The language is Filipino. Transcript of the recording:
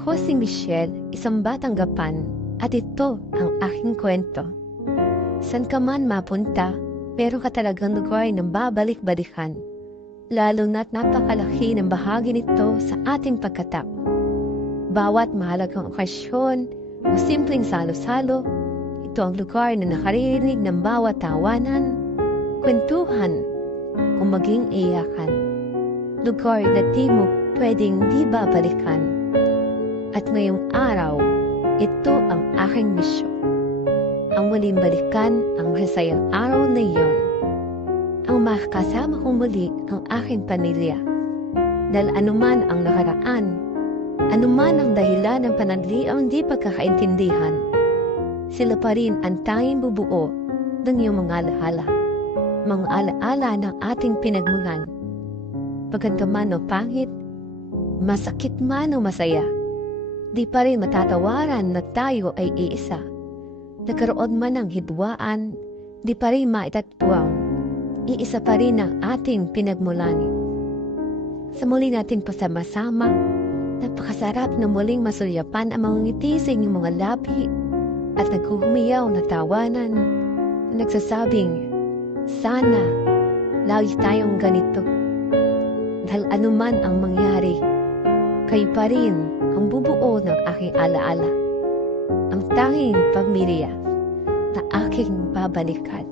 Ako si Michelle, isang batang gapan, at ito ang aking kwento. San ka man mapunta, pero ka talagang lugar ng babalik-balikan. Lalo na't napakalaki ng bahagi nito sa ating pagkatao. Bawat mahalagang okasyon o simpleng salo-salo, ito ang lugar na nakaririnig ng bawat tawanan, kwentuhan, o maging iyakan. Lugar na di mo pwedeng di babalikan. At ngayong araw, ito ang aking misyon. Ang muling balikan ang masayang araw na iyon. Ang makakasama kong muli ang aking pamilya. Dahil anuman ang nakaraan, anuman ang dahilan ng pananliang di pagkakaintindihan, sila pa rin ang tanging bubuo ng iyong mga alaala. Mga alaala ng ating pinagmulan. Pagkantaman o pangit, masakit man o masaya, di pa rin matatawaran na tayo ay iisa. Nagkaroon man ng hidwaan, di pa rin maitatwang, iisa pa rin ang ating pinagmulan. Sa muli nating pasama-sama, napakasarap na muling masulyapan ang mga ngiti sa inyong mga labi at naghuhumiyaw na tawanan na nagsasabing, sana lagi tayong ganito. Dahil anuman ang mangyari, kayo pa rin ang bubuo ng aking alaala. Ang tanging pamilya na aking babalikan.